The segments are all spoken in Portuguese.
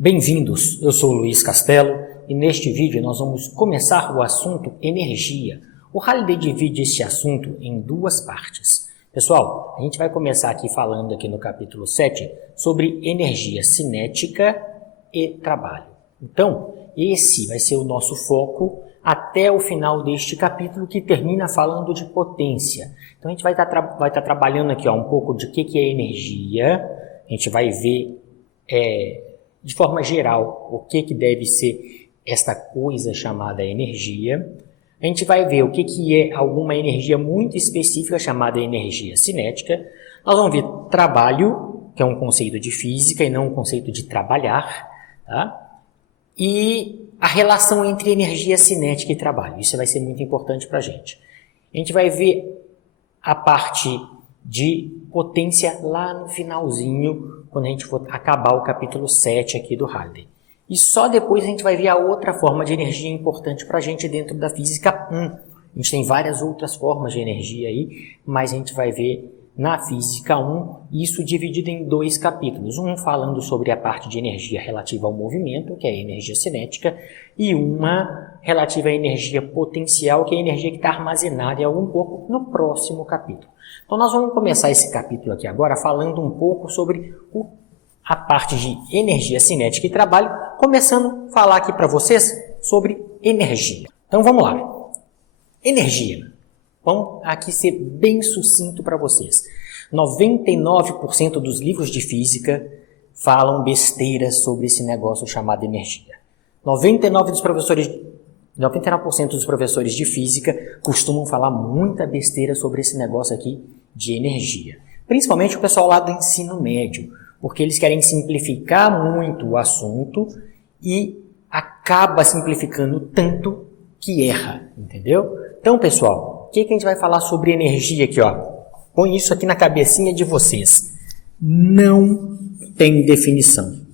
Bem-vindos, eu sou o Luiz Castelo e neste vídeo nós vamos começar o assunto energia. O Halliday divide este assunto em duas partes. Pessoal, a gente vai começar aqui falando aqui no capítulo 7 sobre energia cinética e trabalho. Então, esse vai ser o nosso foco até o final deste capítulo que termina falando de potência. Então a gente vai estar trabalhando aqui um pouco de que é energia, a gente vai ver de forma geral o que deve ser esta coisa chamada energia. A gente vai ver o que é alguma energia muito específica chamada energia cinética. Nós vamos ver trabalho, que é um conceito de física e não um conceito de trabalhar, tá? E a relação entre energia cinética e trabalho. Isso vai ser muito importante para a gente. A gente vai ver a parte de potência lá no finalzinho, quando a gente for acabar o capítulo 7 aqui do Halliday. E só depois a gente vai ver a outra forma de energia importante para a gente dentro da física 1. A gente tem várias outras formas de energia aí, mas a gente vai ver na física 1 isso dividido em dois capítulos. Um falando sobre a parte de energia relativa ao movimento, que é a energia cinética, e uma relativa à energia potencial, que é a energia que está armazenada em algum corpo, no próximo capítulo. Então nós vamos começar esse capítulo aqui agora falando um pouco sobre a parte de energia cinética e trabalho, começando a falar aqui para vocês sobre energia. Então vamos lá. Energia. Vamos aqui ser bem sucinto para vocês. 99% dos livros de física falam besteiras sobre esse negócio chamado energia. 99% dos professores de física costumam falar muita besteira sobre esse negócio aqui de energia. Principalmente o pessoal lá do ensino médio, porque eles querem simplificar muito o assunto e acaba simplificando tanto que erra, entendeu? Então, pessoal, o que a gente vai falar sobre energia aqui, ó? Põe isso aqui na cabecinha de vocês. Não tem definição.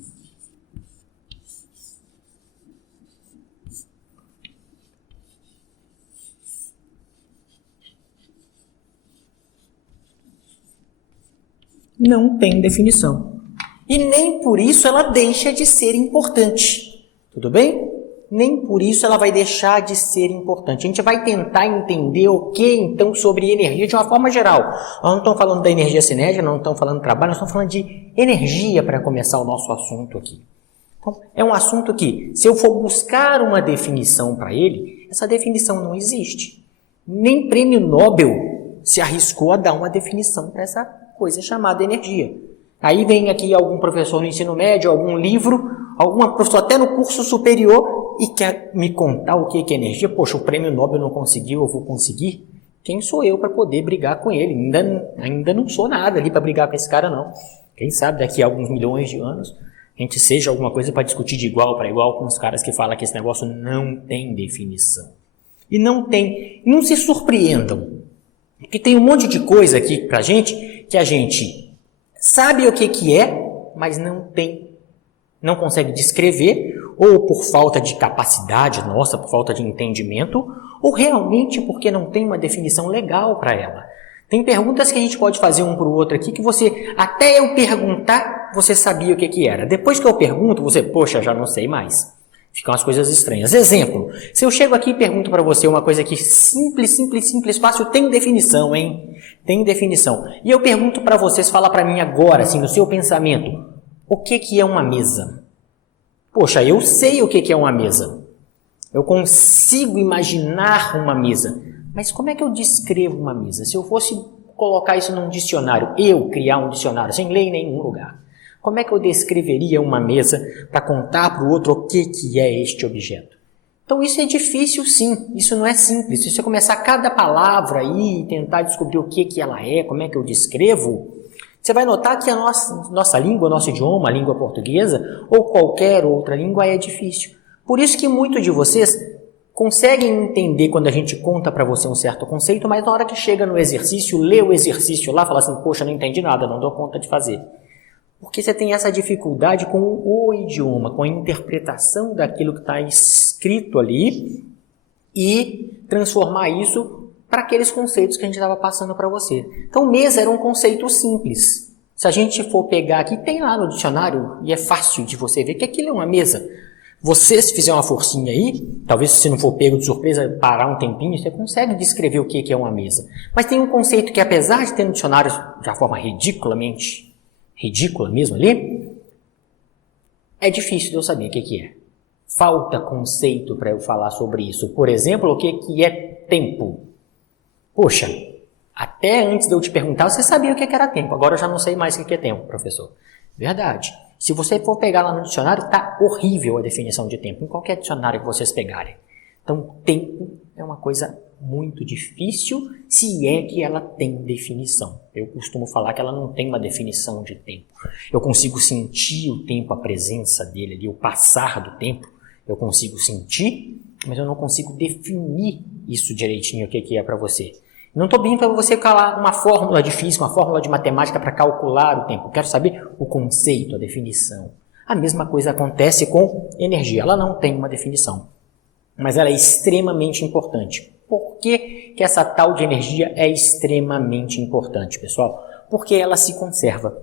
Não tem definição. E nem por isso ela deixa de ser importante. Tudo bem? Nem por isso ela vai deixar de ser importante. A gente vai tentar entender o que, então, sobre energia de uma forma geral. Nós não estamos falando da energia cinética, não estamos falando de trabalho, nós estamos falando de energia para começar o nosso assunto aqui. Então, é um assunto que, se eu for buscar uma definição para ele, essa definição não existe. Nem prêmio Nobel se arriscou a dar uma definição para essa coisa chamada energia. Aí vem aqui algum professor no ensino médio, algum livro, alguma professora até no curso superior e quer me contar o que é energia. Poxa, o prêmio Nobel não conseguiu, eu vou conseguir? Quem sou eu para poder brigar com ele? Ainda não sou nada ali para brigar com esse cara, não. Quem sabe daqui a alguns milhões de anos a gente seja alguma coisa para discutir de igual para igual com os caras que falam que esse negócio não tem definição. E não tem. Não se surpreendam, porque tem um monte de coisa aqui para a gente que a gente sabe o que é, mas não consegue descrever, ou por falta de capacidade nossa, por falta de entendimento, ou realmente porque não tem uma definição legal para ela. Tem perguntas que a gente pode fazer um para o outro aqui, que você, até eu perguntar, você sabia o que era. Depois que eu pergunto, você, poxa, já não sei mais. Ficam as coisas estranhas. Exemplo, se eu chego aqui e pergunto para você uma coisa que simples, fácil, tem definição, hein? Tem definição. E eu pergunto para vocês, fala para mim agora, assim, no seu pensamento, o que é uma mesa? Poxa, eu sei o que é uma mesa. Eu consigo imaginar uma mesa. Mas como é que eu descrevo uma mesa? Se eu fosse colocar isso num dicionário, eu criar um dicionário, sem ler em nenhum lugar, como é que eu descreveria uma mesa para contar para o outro o que é este objeto? Então isso é difícil sim, isso não é simples. Se você começar cada palavra aí e tentar descobrir o que ela é, como é que eu descrevo, você vai notar que a nossa língua, nosso idioma, a língua portuguesa ou qualquer outra língua é difícil. Por isso que muitos de vocês conseguem entender quando a gente conta para você um certo conceito, mas na hora que chega no exercício, lê o exercício lá, fala assim, poxa, não entendi nada, não dou conta de fazer. Porque você tem essa dificuldade com o idioma, com a interpretação daquilo que está escrito ali e transformar isso para aqueles conceitos que a gente estava passando para você. Então, mesa era um conceito simples. Se a gente for pegar aqui, tem lá no dicionário, e é fácil de você ver que aquilo é uma mesa. Você, se fizer uma forcinha aí, talvez se não for pego de surpresa, parar um tempinho, você consegue descrever o que é uma mesa. Mas tem um conceito que, apesar de ter no dicionário de uma forma ridícula mesmo ali, é difícil de eu saber o que é. Falta conceito para eu falar sobre isso. Por exemplo, o que é tempo? Poxa, até antes de eu te perguntar, você sabia o que era tempo. Agora eu já não sei mais o que é tempo, professor. Verdade. Se você for pegar lá no dicionário, está horrível a definição de tempo, em qualquer dicionário que vocês pegarem. Então, tempo é uma coisa muito difícil, se é que ela tem definição. Eu costumo falar que ela não tem uma definição de tempo. Eu consigo sentir o tempo, a presença dele ali, o passar do tempo. Eu consigo sentir, mas eu não consigo definir isso direitinho, o que é para você. Não estou pedindo para você calar uma fórmula de física, uma fórmula de matemática para calcular o tempo. Eu quero saber o conceito, a definição. A mesma coisa acontece com energia. Ela não tem uma definição, mas ela é extremamente importante. Por que essa tal de energia é extremamente importante, pessoal? Porque ela se conserva.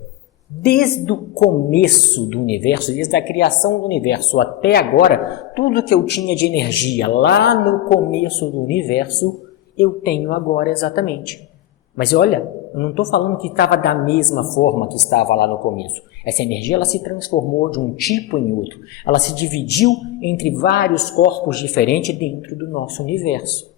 Desde o começo do universo, desde a criação do universo até agora, tudo que eu tinha de energia lá no começo do universo, eu tenho agora exatamente. Mas olha, eu não estou falando que estava da mesma forma que estava lá no começo. Essa energia ela se transformou de um tipo em outro. Ela se dividiu entre vários corpos diferentes dentro do nosso universo.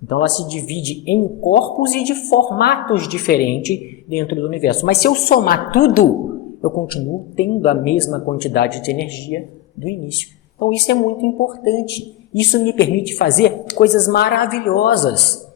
Então ela se divide em corpos e de formatos diferentes dentro do universo. Mas se eu somar tudo, eu continuo tendo a mesma quantidade de energia do início. Então isso é muito importante. Isso me permite fazer coisas maravilhosas,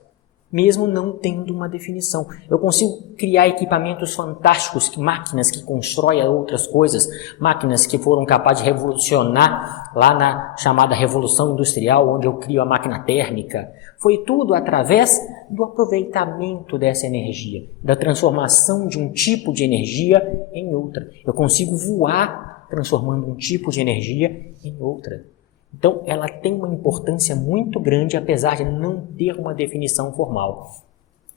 mesmo não tendo uma definição. Eu consigo criar equipamentos fantásticos, máquinas que constroem outras coisas, máquinas que foram capazes de revolucionar lá na chamada Revolução Industrial, onde eu crio a máquina térmica. Foi tudo através do aproveitamento dessa energia, da transformação de um tipo de energia em outra. Eu consigo voar transformando um tipo de energia em outra. Então, ela tem uma importância muito grande, apesar de não ter uma definição formal.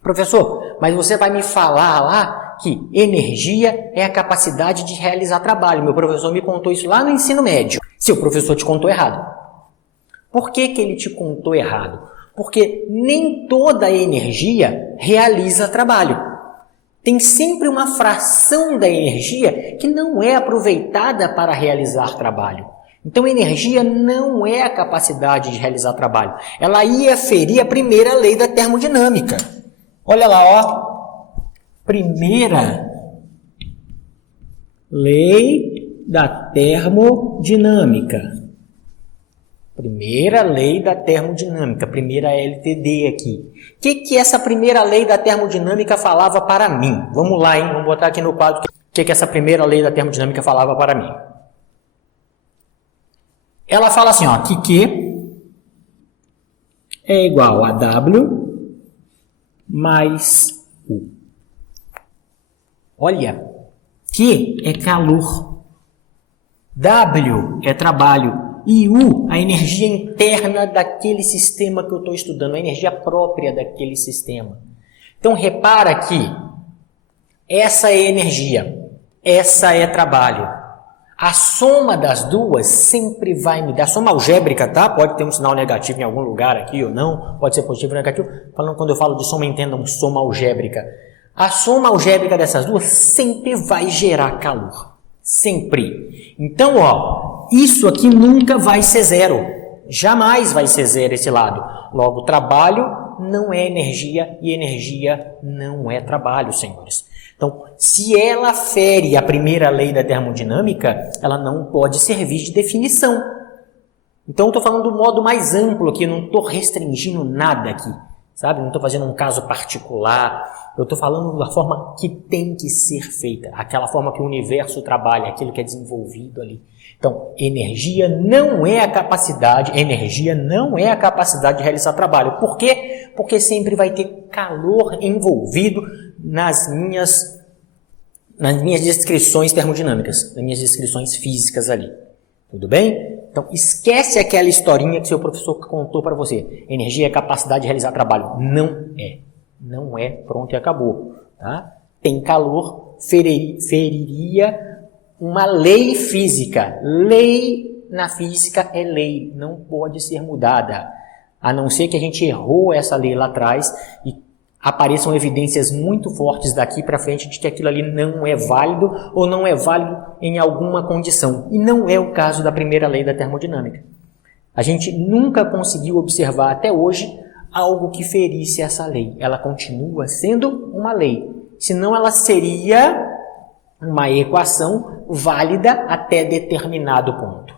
Professor, mas você vai me falar lá que energia é a capacidade de realizar trabalho. Meu professor me contou isso lá no ensino médio. Seu professor te contou errado. Por que ele te contou errado? Porque nem toda energia realiza trabalho. Tem sempre uma fração da energia que não é aproveitada para realizar trabalho. Então, energia não é a capacidade de realizar trabalho. Ela ia ferir a primeira lei da termodinâmica. Olha lá, ó. Primeira lei da termodinâmica. Primeira lei da termodinâmica. Primeira LTD aqui. O que essa primeira lei da termodinâmica falava para mim? Vamos lá, hein? Vamos botar aqui no quadro o que essa primeira lei da termodinâmica falava para mim. Ela fala assim, ó, que Q é igual a W mais U. Olha, Q é calor, W é trabalho e U, a energia interna daquele sistema que eu estou estudando, a energia própria daquele sistema. Então, repara que essa é energia, essa é trabalho. A soma das duas sempre vai me dar, soma algébrica, tá? Pode ter um sinal negativo em algum lugar aqui ou não, pode ser positivo ou negativo. Quando eu falo de soma, entendam soma algébrica. A soma algébrica dessas duas sempre vai gerar calor. Sempre. Então, ó, isso aqui nunca vai ser zero. Jamais vai ser zero esse lado. Logo, trabalho não é energia e energia não é trabalho, senhores. Então, se ela fere a primeira lei da termodinâmica, ela não pode servir de definição. Então, eu estou falando do modo mais amplo aqui, não estou restringindo nada aqui, sabe? Não estou fazendo um caso particular, eu estou falando da forma que tem que ser feita, aquela forma que o universo trabalha, aquilo que é desenvolvido ali. Então, energia não é a capacidade de realizar trabalho. Por quê? Porque sempre vai ter calor envolvido nas minhas descrições termodinâmicas, nas minhas descrições físicas ali. Tudo bem? Então, esquece aquela historinha que seu professor contou para você. Energia é a capacidade de realizar trabalho. Não é. Não é. Pronto e acabou. Tá? Tem calor, feriria uma lei física. Lei na física é lei, não pode ser mudada. A não ser que a gente errou essa lei lá atrás e apareçam evidências muito fortes daqui para frente de que aquilo ali não é válido ou não é válido em alguma condição. E não é o caso da primeira lei da termodinâmica. A gente nunca conseguiu observar até hoje algo que ferisse essa lei. Ela continua sendo uma lei. Senão ela seria uma equação válida até determinado ponto.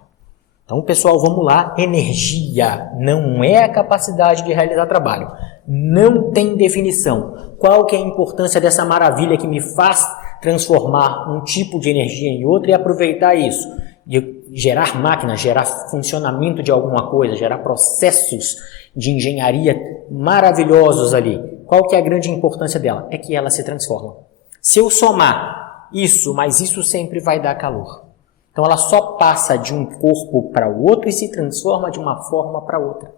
Então, pessoal, vamos lá. Energia não é a capacidade de realizar trabalho. Não tem definição. Qual que é a importância dessa maravilha que me faz transformar um tipo de energia em outra e aproveitar isso? De gerar máquinas, gerar funcionamento de alguma coisa, gerar processos de engenharia maravilhosos ali. Qual que é a grande importância dela? É que ela se transforma. Se eu somar isso, mas isso sempre vai dar calor. Então ela só passa de um corpo para o outro e se transforma de uma forma para outra.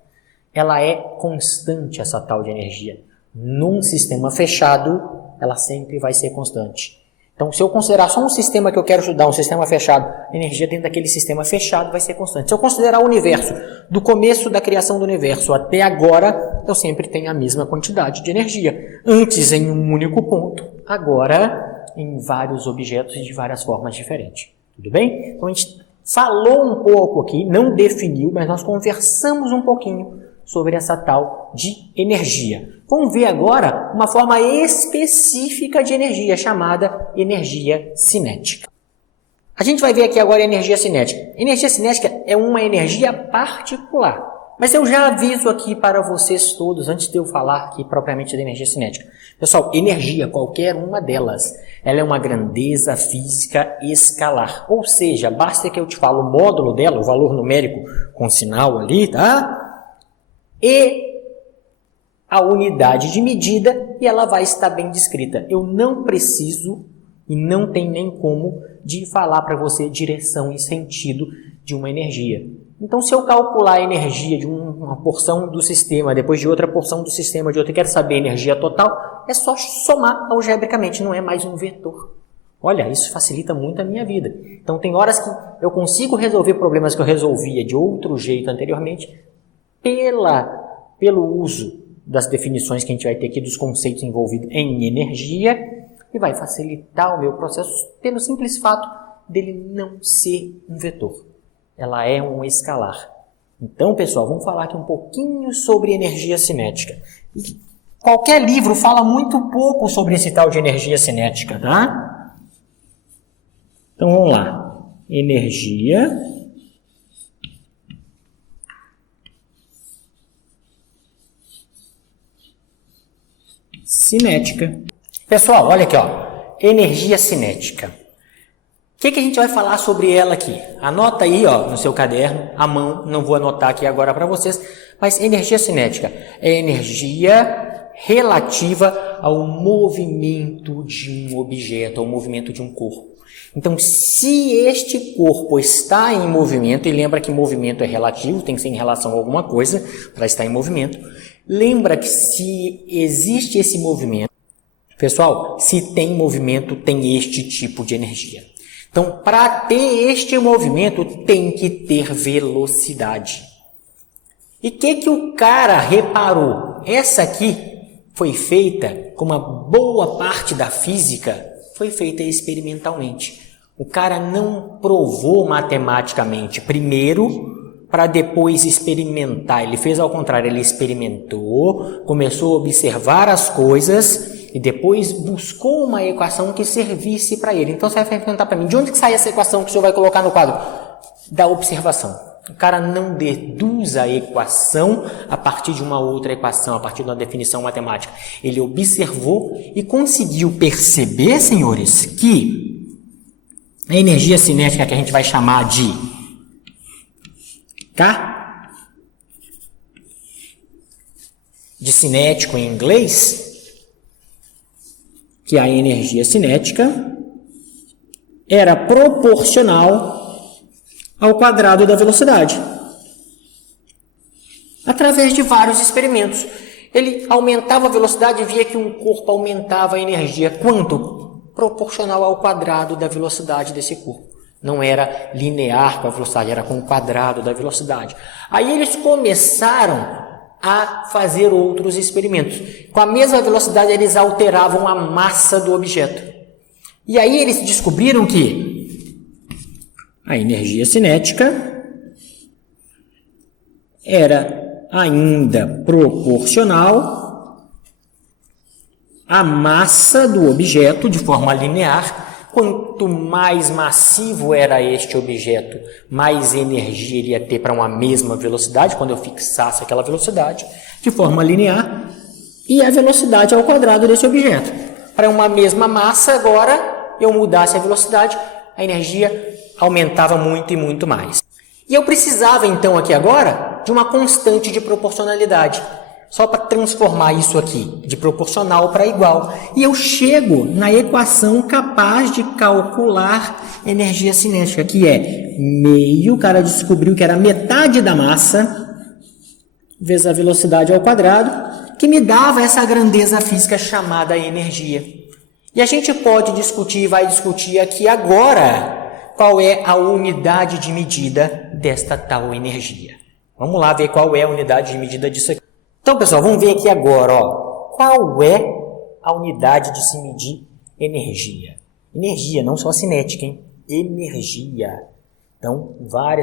Ela é constante, essa tal de energia. Num sistema fechado, ela sempre vai ser constante. Então, se eu considerar só um sistema que eu quero estudar, um sistema fechado, a energia dentro daquele sistema fechado vai ser constante. Se eu considerar o universo, do começo da criação do universo até agora, eu sempre tenho a mesma quantidade de energia. Antes em um único ponto, agora em vários objetos e de várias formas diferentes. Tudo bem? Então, a gente falou um pouco aqui, não definiu, mas nós conversamos um pouquinho sobre essa tal de energia. Vamos ver agora uma forma específica de energia, chamada energia cinética. A gente vai ver aqui agora a energia cinética. Energia cinética é uma energia particular. Mas eu já aviso aqui para vocês todos, antes de eu falar aqui propriamente da energia cinética. Pessoal, energia, qualquer uma delas, ela é uma grandeza física escalar. Ou seja, basta que eu te fale o módulo dela, o valor numérico com sinal ali, tá? E a unidade de medida, e ela vai estar bem descrita. Eu não preciso e não tem nem como de falar para você direção e sentido de uma energia. Então, se eu calcular a energia de uma porção do sistema, depois de outra porção do sistema, de outra, e quero saber a energia total, é só somar algebricamente, não é mais um vetor. Olha, isso facilita muito a minha vida. Então, tem horas que eu consigo resolver problemas que eu resolvia de outro jeito anteriormente, pelo uso das definições que a gente vai ter aqui, dos conceitos envolvidos em energia, e vai facilitar o meu processo pelo simples fato dele não ser um vetor. Ela é um escalar. Então, pessoal, vamos falar aqui um pouquinho sobre energia cinética. Qualquer livro fala muito pouco sobre esse tal de energia cinética, tá? Então, vamos lá. Energia cinética. Pessoal, olha aqui, ó. Energia cinética. O que a gente vai falar sobre ela aqui? Anota aí, ó, no seu caderno, à mão, não vou anotar aqui agora para vocês, mas energia cinética é energia relativa ao movimento de um objeto, ao movimento de um corpo. Então, se este corpo está em movimento, e lembra que movimento é relativo, tem que ser em relação a alguma coisa para estar em movimento, lembra que se existe esse movimento, pessoal, se tem movimento, tem este tipo de energia. Então, para ter este movimento, tem que ter velocidade. E o que o cara reparou? Essa aqui foi feita, como uma boa parte da física, foi feita experimentalmente. O cara não provou matematicamente primeiro, para depois experimentar. Ele fez ao contrário, ele experimentou, começou a observar as coisas e depois buscou uma equação que servisse para ele. Então você vai perguntar para mim, de onde que sai essa equação que o senhor vai colocar no quadro? Da observação. O cara não deduz a equação a partir de uma outra equação, a partir de uma definição matemática. Ele observou e conseguiu perceber, senhores, que a energia cinética que a gente vai chamar de K, de cinético em inglês, que a energia cinética era proporcional ao quadrado da velocidade. Através de vários experimentos. Ele aumentava a velocidade e via que um corpo aumentava a energia. Quanto? proporcional ao quadrado da velocidade desse corpo. Não era linear com a velocidade, era com o quadrado da velocidade. Aí eles começaram a fazer outros experimentos. Com a mesma velocidade, eles alteravam a massa do objeto. E aí eles descobriram que a energia cinética era ainda proporcional à massa do objeto de forma linear. Quanto mais massivo era este objeto, mais energia ele ia ter para uma mesma velocidade, quando eu fixasse aquela velocidade, de forma linear, e a velocidade ao quadrado desse objeto. Para uma mesma massa, agora, eu mudasse a velocidade, a energia aumentava muito e muito mais. E eu precisava, então, aqui agora, de uma constante de proporcionalidade. Só para transformar isso aqui de proporcional para igual. E eu chego na equação capaz de calcular energia cinética, que é meio, o cara descobriu que era metade da massa, vezes a velocidade ao quadrado, que me dava essa grandeza física chamada energia. E a gente pode discutir, vai discutir aqui agora, qual é a unidade de medida desta tal energia. Vamos lá ver qual é a unidade de medida disso aqui. Então, pessoal, vamos ver aqui agora, ó, qual é a unidade de se medir energia. Energia, não só cinética, hein? Energia. Então,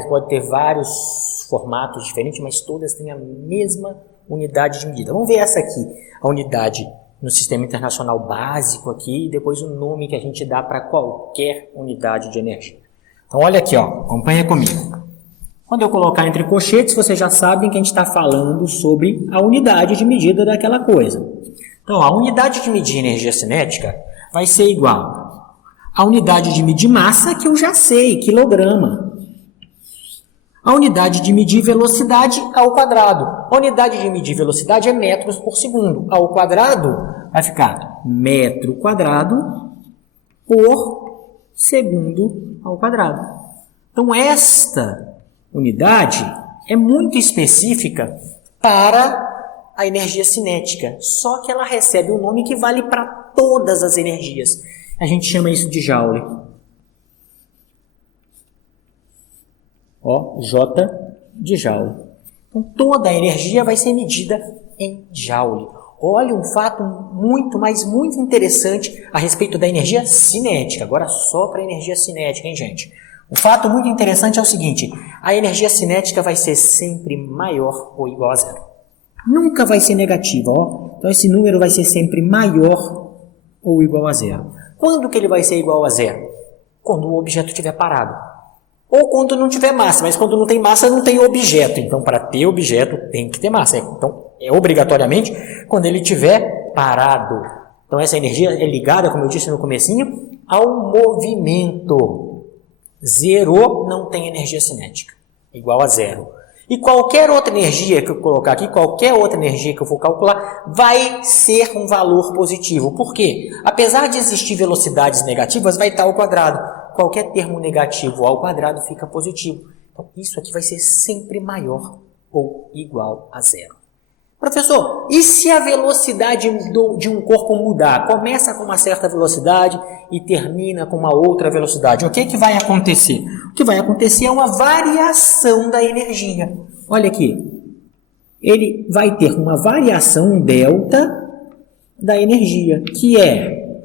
pode ter vários formatos diferentes, mas todas têm a mesma unidade de medida. Vamos ver essa aqui, a unidade no Sistema Internacional Básico aqui, e depois o nome que a gente dá para qualquer unidade de energia. Então, olha aqui, ó, acompanha comigo. Quando eu colocar entre colchetes, vocês já sabem que a gente está falando sobre a unidade de medida daquela coisa. Então, a unidade de medir energia cinética vai ser igual à unidade de medir massa, que eu já sei, quilograma. A unidade de medir velocidade ao quadrado. A unidade de medir velocidade é metros por segundo. Ao quadrado vai ficar metro quadrado por segundo ao quadrado. Então, esta unidade é muito específica para a energia cinética, só que ela recebe um nome que vale para todas as energias. A gente chama isso de Joule. Ó, J de Joule. Então, toda a energia vai ser medida em Joule. Olha um fato muito, mas muito interessante a respeito da energia cinética. Agora só para a energia cinética, hein, gente? Um fato muito interessante é o seguinte, a energia cinética vai ser sempre maior ou igual a zero. Nunca vai ser negativa, ó. Então esse número vai ser sempre maior ou igual a zero. Quando que ele vai ser igual a zero? Quando o objeto estiver parado. Ou quando não tiver massa, mas quando não tem massa não tem objeto. Então para ter objeto tem que ter massa. Então é obrigatoriamente quando ele estiver parado. Então essa energia é ligada, como eu disse no comecinho, ao movimento. Zero não tem energia cinética, igual a zero. E qualquer outra energia que eu colocar aqui, qualquer outra energia que eu for calcular, vai ser um valor positivo. Por quê? Apesar de existir velocidades negativas, vai estar ao quadrado. Qualquer termo negativo ao quadrado fica positivo. Então, isso aqui vai ser sempre maior ou igual a zero. Professor, e se a velocidade de um corpo mudar? Começa com uma certa velocidade e termina com uma outra velocidade. O que vai acontecer? O que vai acontecer é uma variação da energia. Olha aqui. Ele vai ter uma variação delta da energia, que é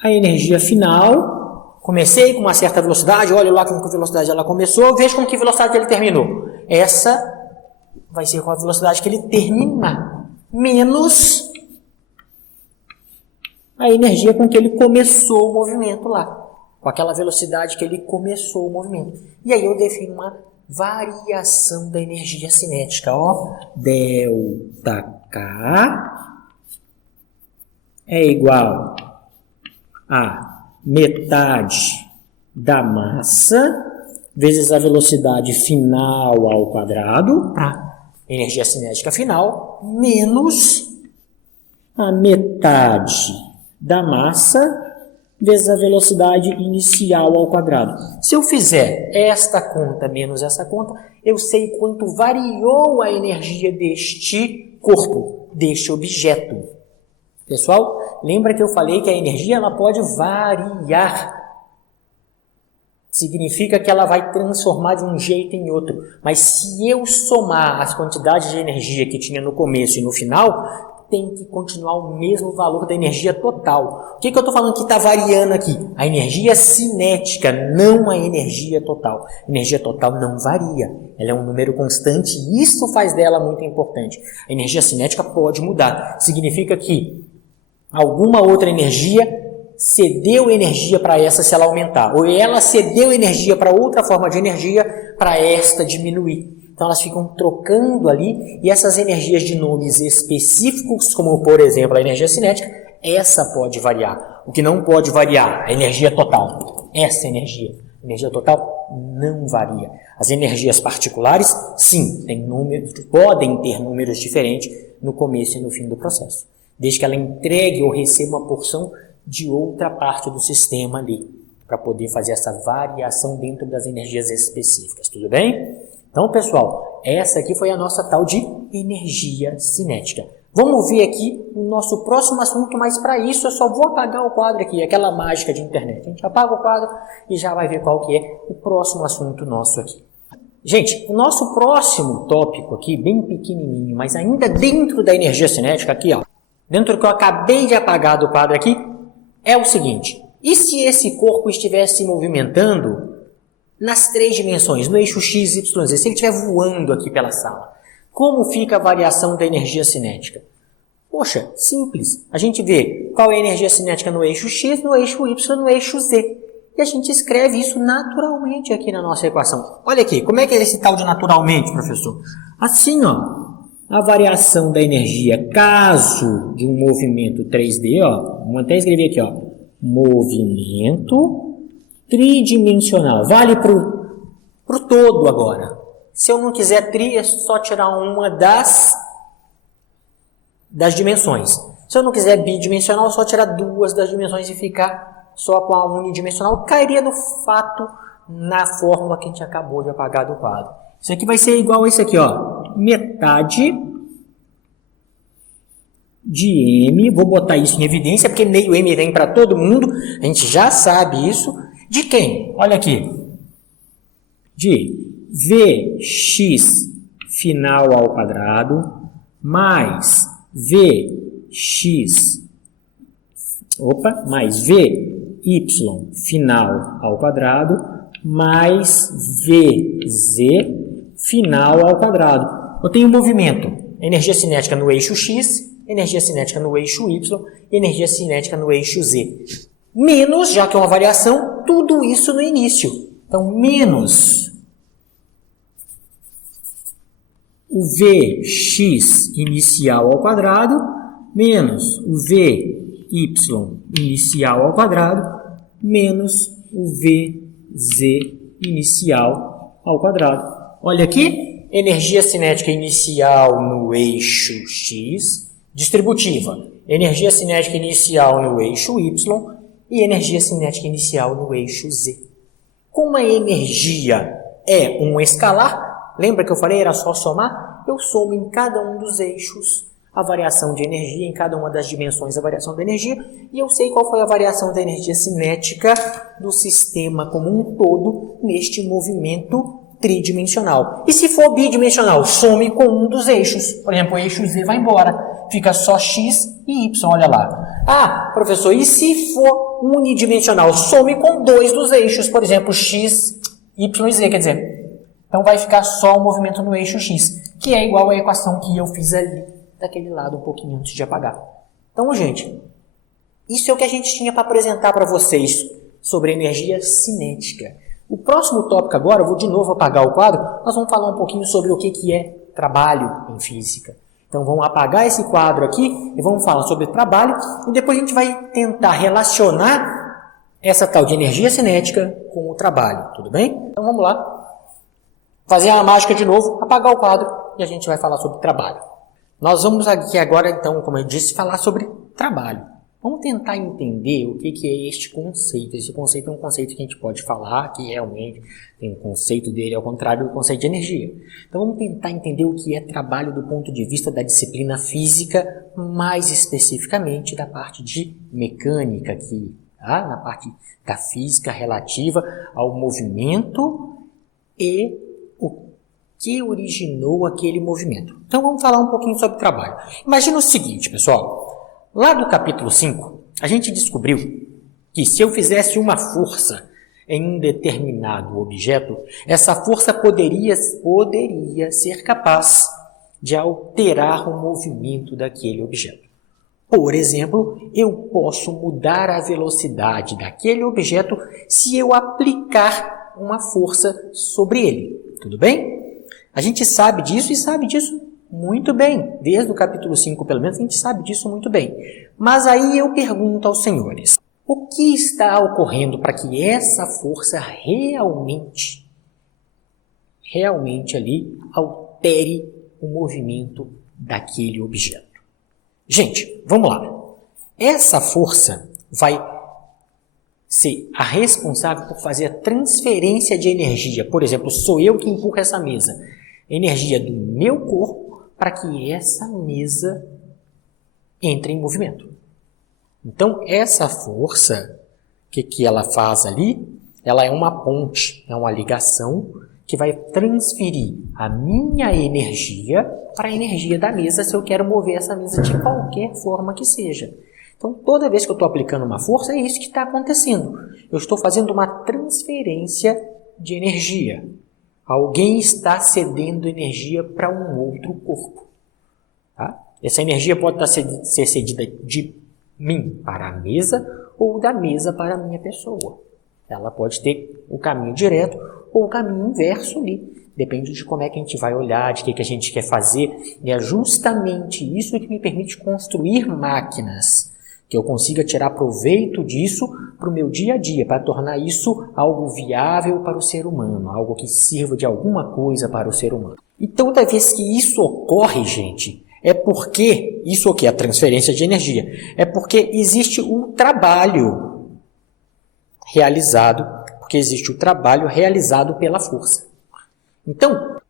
a energia final. Comecei com uma certa velocidade, olho lá com que velocidade ela começou, vejo com que velocidade ele terminou. Essa vai ser com a velocidade que ele termina, menos a energia com que ele começou o movimento lá. Com aquela velocidade que ele começou o movimento. E aí eu defino uma variação da energia cinética. Ó, ΔK é igual a metade da massa vezes a velocidade final ao quadrado, para energia cinética final, menos a metade da massa vezes a velocidade inicial ao quadrado. Se eu fizer esta conta menos essa conta, eu sei quanto variou a energia deste corpo, deste objeto. Pessoal, lembra que eu falei que a energia ela pode variar. Significa que ela vai transformar de um jeito em outro. Mas se eu somar as quantidades de energia que tinha no começo e no final, tem que continuar o mesmo valor da energia total. O que eu estou falando que está variando aqui? A energia cinética, não a energia total. A energia total não varia. Ela é um número constante e isso faz dela muito importante. A energia cinética pode mudar. Significa que alguma outra energia cedeu energia para essa se ela aumentar. Ou ela cedeu energia para outra forma de energia para esta diminuir. Então elas ficam trocando ali e essas energias de nomes específicos, como por exemplo a energia cinética, essa pode variar. O que não pode variar é a energia total. Essa energia. A energia total não varia. As energias particulares, sim, podem ter números diferentes no começo e no fim do processo. Desde que ela entregue ou receba uma porção de outra parte do sistema ali, para poder fazer essa variação dentro das energias específicas. Tudo bem? Então, pessoal, essa aqui foi a nossa tal de energia cinética. Vamos ver aqui o nosso próximo assunto, mas para isso eu só vou apagar o quadro aqui, aquela mágica de internet. A gente apaga o quadro e já vai ver qual que é o próximo assunto nosso aqui. Gente, o nosso próximo tópico aqui, bem pequenininho, mas ainda dentro da energia cinética, aqui ó, dentro do que eu acabei de apagar do quadro aqui, é o seguinte: e se esse corpo estivesse se movimentando nas 3 dimensões, no eixo x, y, z, se ele estiver voando aqui pela sala, como fica a variação da energia cinética? Poxa, simples. A gente vê qual é a energia cinética no eixo x, no eixo y, no eixo z. E a gente escreve isso naturalmente aqui na nossa equação. Olha aqui, como é que é esse tal de naturalmente, professor? Assim, ó, a variação da energia caso de um movimento 3D, ó, vamos até escrever aqui, ó, movimento tridimensional. Vale para o todo agora. Se eu não quiser tri, é só tirar uma das dimensões. Se eu não quiser bidimensional, é só tirar 2 das dimensões e ficar só com a unidimensional. Cairia no fato na fórmula que a gente acabou de apagar do quadro. Isso aqui vai ser igual a isso aqui, ó. Metade de m. Vou botar isso em evidência, porque meio m vem para todo mundo. A gente já sabe isso. De quem? Olha aqui. De Vx final ao quadrado mais mais Vy final ao quadrado mais Vz final ao quadrado. Eu tenho movimento, energia cinética no eixo x, energia cinética no eixo y e energia cinética no eixo z. Menos, já que é uma variação, tudo isso no início. Então, menos o Vx inicial ao quadrado, menos o Vy inicial ao quadrado, menos o Vz inicial ao quadrado. Olha aqui, energia cinética inicial no eixo x, distributiva. Energia cinética inicial no eixo y e energia cinética inicial no eixo z. Como a energia é um escalar, lembra que eu falei era só somar? Eu somo em cada um dos eixos a variação de energia, em cada uma das dimensões a variação da energia, e eu sei qual foi a variação da energia cinética do sistema como um todo neste movimento tridimensional. E se for bidimensional, some com um dos eixos. Por exemplo, o eixo Z vai embora, fica só x e y, olha lá. Ah, professor, e se for unidimensional, some com 2 dos eixos, por exemplo, x, y e z, quer dizer, então vai ficar só o movimento no eixo x, que é igual à equação que eu fiz ali, daquele lado um pouquinho antes de apagar. Então, gente, isso é o que a gente tinha para apresentar para vocês sobre energia cinética. O próximo tópico agora, eu vou de novo apagar o quadro, nós vamos falar um pouquinho sobre o que é trabalho em física. Então vamos apagar esse quadro aqui e vamos falar sobre trabalho e depois a gente vai tentar relacionar essa tal de energia cinética com o trabalho, tudo bem? Então vamos lá, fazer a mágica de novo, apagar o quadro e a gente vai falar sobre trabalho. Nós vamos aqui agora, então, como eu disse, falar sobre trabalho. Vamos tentar entender o que é este conceito. Esse conceito é um conceito que a gente pode falar, que realmente tem um conceito dele ao contrário do conceito de energia. Então vamos tentar entender o que é trabalho do ponto de vista da disciplina física, mais especificamente da parte de mecânica aqui, tá? Na parte da física relativa ao movimento e o que originou aquele movimento. Então vamos falar um pouquinho sobre trabalho. Imagina o seguinte, pessoal. Lá do capítulo 5, a gente descobriu que se eu fizesse uma força em um determinado objeto, essa força poderia ser capaz de alterar o movimento daquele objeto. Por exemplo, eu posso mudar a velocidade daquele objeto se eu aplicar uma força sobre ele. Tudo bem? A gente sabe disso e sabe disso muito bem. Desde o capítulo 5, pelo menos, a gente sabe disso muito bem. Mas aí eu pergunto aos senhores, o que está ocorrendo para que essa força realmente ali altere o movimento daquele objeto? Gente, vamos lá. Essa força vai ser a responsável por fazer a transferência de energia. Por exemplo, sou eu que empurro essa mesa. Energia do meu corpo para que essa mesa entre em movimento. Então, essa força, o que ela faz ali? Ela é uma ponte, é uma ligação que vai transferir a minha energia para a energia da mesa se eu quero mover essa mesa de qualquer forma que seja. Então, toda vez que eu estou aplicando uma força, é isso que está acontecendo. Eu estou fazendo uma transferência de energia. Alguém está cedendo energia para um outro corpo. Tá? Essa energia pode ser cedida de mim para a mesa ou da mesa para a minha pessoa. Ela pode ter o caminho direto ou o caminho inverso ali. Depende de como é que a gente vai olhar, de que a gente quer fazer. E é justamente isso que me permite construir máquinas. Que eu consiga tirar proveito disso para o meu dia a dia, para tornar isso algo viável para o ser humano, algo que sirva de alguma coisa para o ser humano. E toda vez que isso ocorre, gente, é porque, isso aqui é a transferência de energia, é porque existe um trabalho realizado, pela força. Então,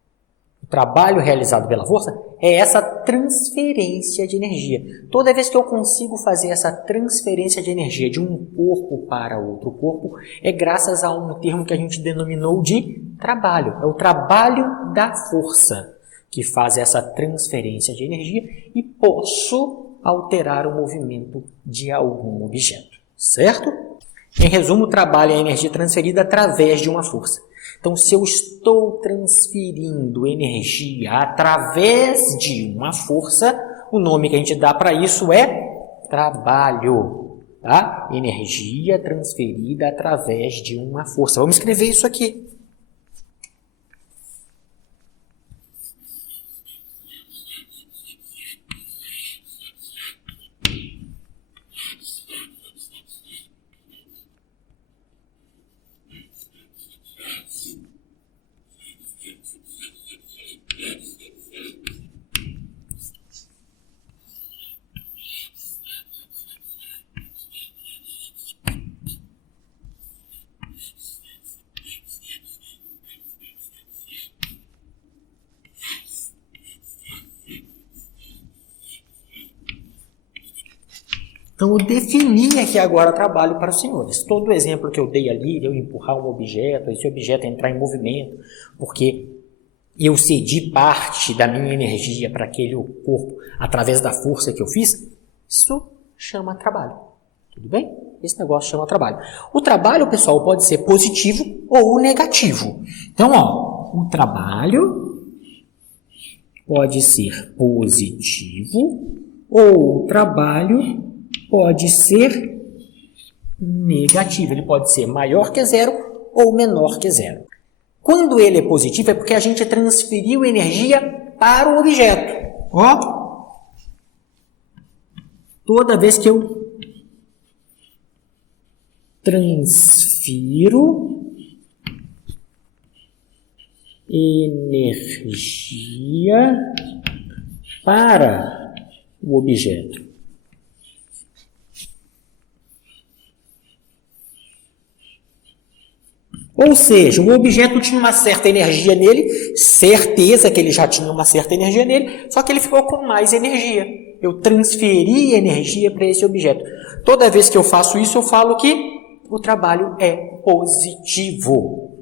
o trabalho realizado pela força é essa transferência de energia. Toda vez que eu consigo fazer essa transferência de energia de um corpo para outro corpo, é graças a um termo que a gente denominou de trabalho. É o trabalho da força que faz essa transferência de energia e posso alterar o movimento de algum objeto. Certo? Em resumo, o trabalho é a energia transferida através de uma força. Então, se eu estou transferindo energia através de uma força, o nome que a gente dá para isso é trabalho. Tá? Energia transferida através de uma força. Vamos escrever isso aqui. Então, eu defini aqui agora trabalho para os senhores. Todo o exemplo que eu dei ali, de eu empurrar um objeto, esse objeto entrar em movimento, porque eu cedi parte da minha energia para aquele corpo através da força que eu fiz, isso chama trabalho. Tudo bem? Esse negócio chama trabalho. O trabalho, pessoal, pode ser positivo ou negativo. Então, o trabalho pode ser positivo ou o trabalho pode ser negativo. Ele pode ser maior que zero ou menor que zero. Quando ele é positivo, é porque a gente transferiu energia para o objeto. Toda vez que eu transfiro energia para o objeto, Ou seja, o objeto tinha uma certa energia nele, certeza que ele já tinha uma certa energia nele, só que ele ficou com mais energia. Eu transferi energia para esse objeto. Toda vez que eu faço isso, eu falo que o trabalho é positivo.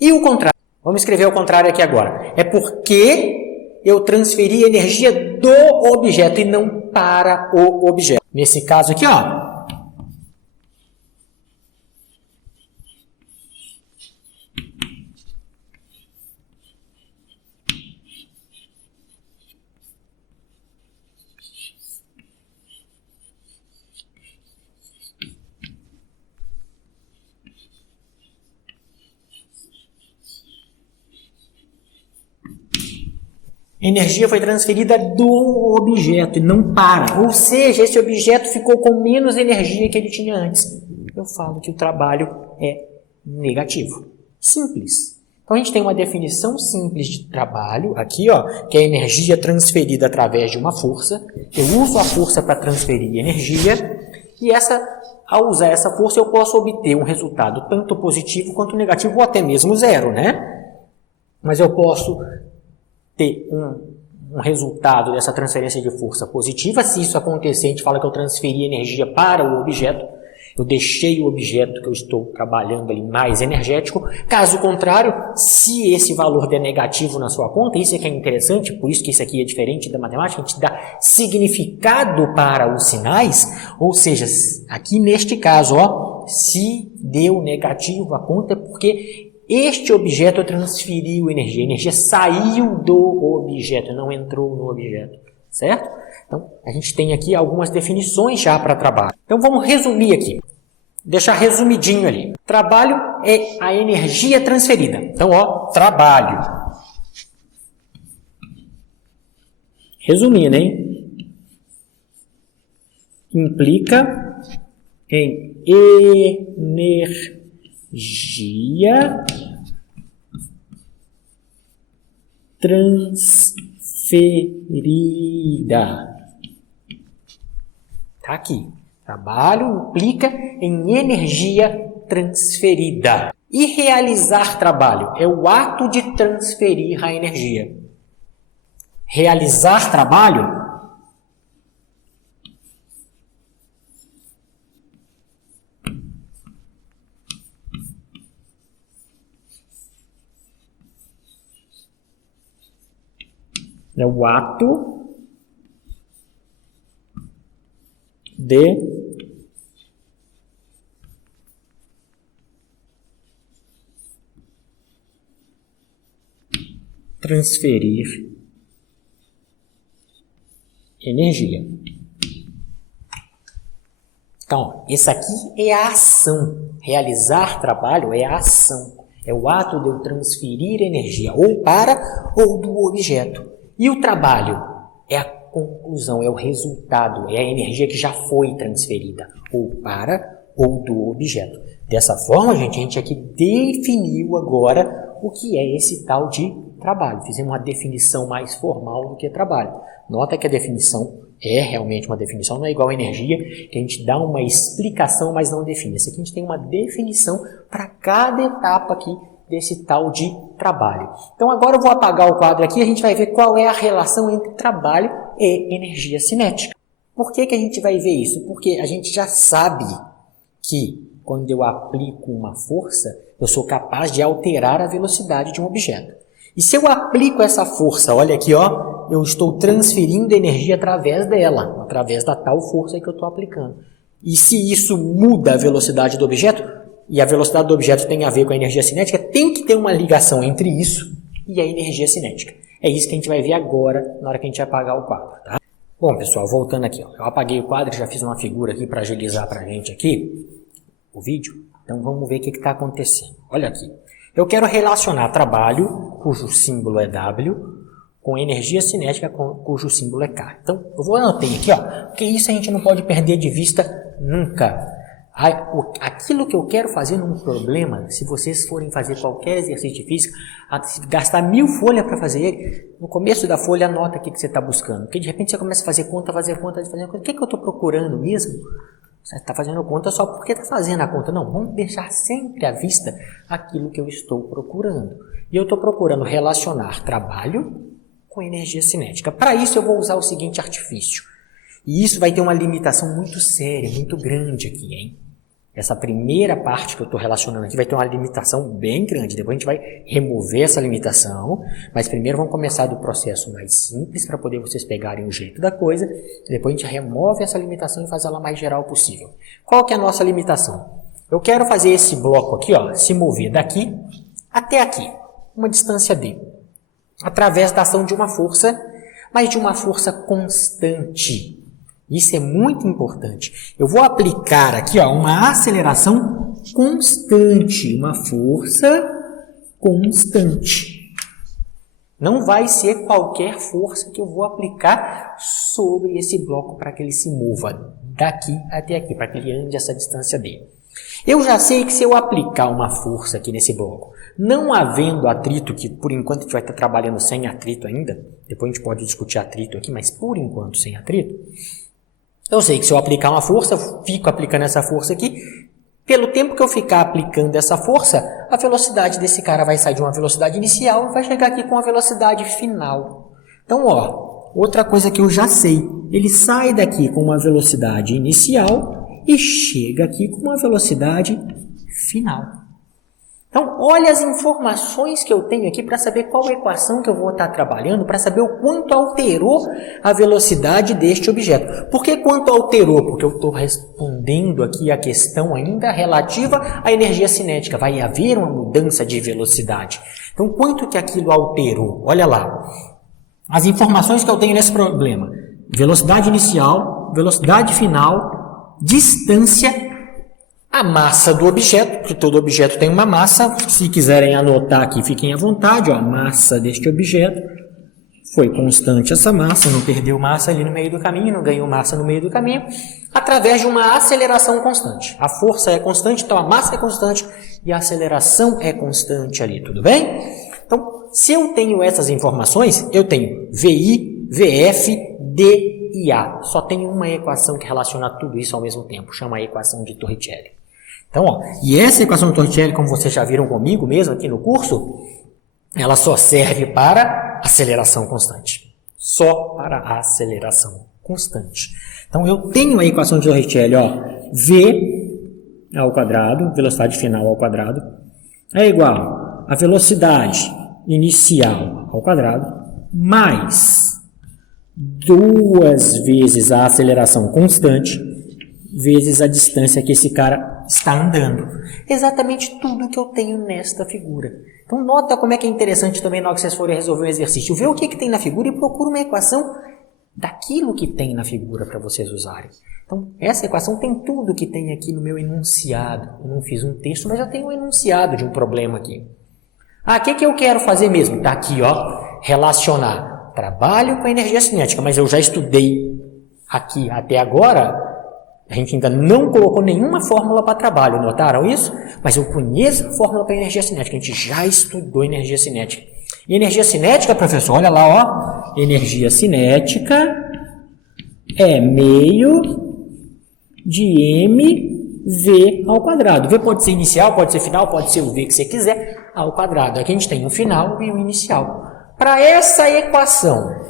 E o contrário? Vamos escrever o contrário aqui agora. É porque eu transferi energia do objeto e não para o objeto. Nesse caso aqui, ó. Energia foi transferida do objeto e não para. Ou seja, esse objeto ficou com menos energia que ele tinha antes. Eu falo que o trabalho é negativo. Simples. Então a gente tem uma definição simples de trabalho aqui, ó, que é energia transferida através de uma força. Eu uso a força para transferir energia e ao usar essa força eu posso obter um resultado tanto positivo quanto negativo ou até mesmo zero, né? Mas eu posso ter um resultado dessa transferência de força positiva. Se isso acontecer, a gente fala que eu transferi energia para o objeto. Eu deixei o objeto que eu estou trabalhando ali mais energético. Caso contrário, se esse valor der negativo na sua conta, isso é que é interessante, por isso que isso aqui é diferente da matemática, a gente dá significado para os sinais, ou seja, aqui neste caso, ó, se deu negativo a conta é porque este objeto transferiu energia. A energia saiu do objeto, não entrou no objeto, certo? Então, a gente tem aqui algumas definições já para trabalho. Então, vamos resumir aqui. Deixar resumidinho ali. Trabalho é a energia transferida. Então, ó, trabalho. Resumindo, hein? Implica em energia transferida. Tá aqui. Trabalho implica em energia transferida. E realizar trabalho é o ato de transferir a energia. Realizar trabalho é o ato de transferir energia. Então, esse aqui é a ação. Realizar trabalho é a ação. É o ato de eu transferir energia ou para ou do objeto. E o trabalho é a conclusão, é o resultado, é a energia que já foi transferida ou para ou do objeto. Dessa forma, gente, a gente aqui definiu agora o que é esse tal de trabalho. Fizemos uma definição mais formal do que trabalho. Nota que a definição é realmente uma definição, não é igual a energia, que a gente dá uma explicação, mas não define. Esse aqui a gente tem uma definição para cada etapa aqui desse tal de trabalho. Então agora eu vou apagar o quadro aqui e a gente vai ver qual é a relação entre trabalho e energia cinética. Por que que a gente vai ver isso? Porque a gente já sabe que quando eu aplico uma força, eu sou capaz de alterar a velocidade de um objeto. E se eu aplico essa força, olha aqui, ó, eu estou transferindo energia através dela, através da tal força que eu estou aplicando. E se isso muda a velocidade do objeto, e a velocidade do objeto tem a ver com a energia cinética, tem que ter uma ligação entre isso e a energia cinética. É isso que a gente vai ver agora, na hora que a gente apagar o quadro, tá? Bom, pessoal, voltando aqui, ó, eu apaguei o quadro, já fiz uma figura aqui para agilizar para a gente aqui o vídeo. Então vamos ver o que está acontecendo. Olha aqui. Eu quero relacionar trabalho, cujo símbolo é W, com energia cinética, cujo símbolo é K. Então, eu vou anotar aqui, ó, porque isso a gente não pode perder de vista nunca. Aquilo que eu quero fazer num problema, se vocês forem fazer qualquer exercício de física, gastar 1000 folhas para fazer ele, no começo da folha anota o que você está buscando. Porque de repente você começa a fazer conta, o que eu estou procurando mesmo? Você está fazendo conta só porque está fazendo a conta. Não, vamos deixar sempre à vista aquilo que eu estou procurando. E eu estou procurando relacionar trabalho com energia cinética. Para isso eu vou usar o seguinte artifício. E isso vai ter uma limitação muito séria, muito grande aqui, hein? Essa primeira parte que eu estou relacionando aqui vai ter uma limitação bem grande. Depois a gente vai remover essa limitação. Mas primeiro vamos começar do processo mais simples para poder vocês pegarem o jeito da coisa. Depois a gente remove essa limitação e faz ela mais geral possível. Qual que é a nossa limitação? Eu quero fazer esse bloco aqui, ó, se mover daqui até aqui. Uma distância D. Através da ação de uma força, mas de uma força constante. Isso é muito importante. Eu vou aplicar aqui, ó, uma aceleração constante, uma força constante. Não vai ser qualquer força que eu vou aplicar sobre esse bloco para que ele se mova daqui até aqui, para que ele ande essa distância dele. Eu já sei que se eu aplicar uma força aqui nesse bloco, não havendo atrito, que por enquanto a gente vai estar trabalhando sem atrito ainda, depois a gente pode discutir atrito aqui, mas por enquanto sem atrito, eu sei que se eu aplicar uma força, eu fico aplicando essa força aqui, pelo tempo que eu ficar aplicando essa força, a velocidade desse cara vai sair de uma velocidade inicial e vai chegar aqui com a velocidade final. Então, ó, outra coisa que eu já sei, ele sai daqui com uma velocidade inicial e chega aqui com uma velocidade final. Então, olha as informações que eu tenho aqui para saber qual equação que eu vou estar trabalhando, para saber o quanto alterou a velocidade deste objeto. Por que quanto alterou? Porque eu estou respondendo aqui a questão ainda relativa à energia cinética. Vai haver uma mudança de velocidade. Então, quanto que aquilo alterou? Olha lá. As informações que eu tenho nesse problema. Velocidade inicial, velocidade final, distância, a massa do objeto, porque todo objeto tem uma massa. Se quiserem anotar aqui, fiquem à vontade. Ó, a massa deste objeto foi constante essa massa, não perdeu massa ali no meio do caminho, não ganhou massa no meio do caminho, através de uma aceleração constante. A força é constante, então a massa é constante e a aceleração é constante ali, tudo bem? Então, se eu tenho essas informações, eu tenho VI, VF, D e A. Só tem uma equação que relaciona tudo isso ao mesmo tempo, chama a equação de Torricelli. Então, ó, e essa equação de Torricelli, como vocês já viram comigo mesmo aqui no curso, ela só serve para aceleração constante. Só para a aceleração constante. Então, eu tenho a equação de Torricelli, ó, V ao quadrado, velocidade final ao quadrado, é igual a velocidade inicial ao quadrado, mais 2 vezes a aceleração constante, vezes a distância que esse cara está andando. Exatamente tudo que eu tenho nesta figura. Então, nota como é que é interessante também na hora que vocês forem resolver um exercício. Vê o que tem na figura e procura uma equação daquilo que tem na figura para vocês usarem. Então, essa equação tem tudo que tem aqui no meu enunciado. Eu não fiz um texto, mas já tenho um enunciado de um problema aqui. Ah, o que eu quero fazer mesmo? Está aqui, ó, relacionar trabalho com a energia cinética, mas eu já estudei aqui até agora. A gente ainda não colocou nenhuma fórmula para trabalho, notaram isso? Mas eu conheço a fórmula para energia cinética, a gente já estudou energia cinética. E energia cinética, professor, olha lá, ó, energia cinética é meio de mv ao quadrado. V pode ser inicial, pode ser final, pode ser o v que você quiser, ao quadrado. Aqui a gente tem um final e um inicial. Para essa equação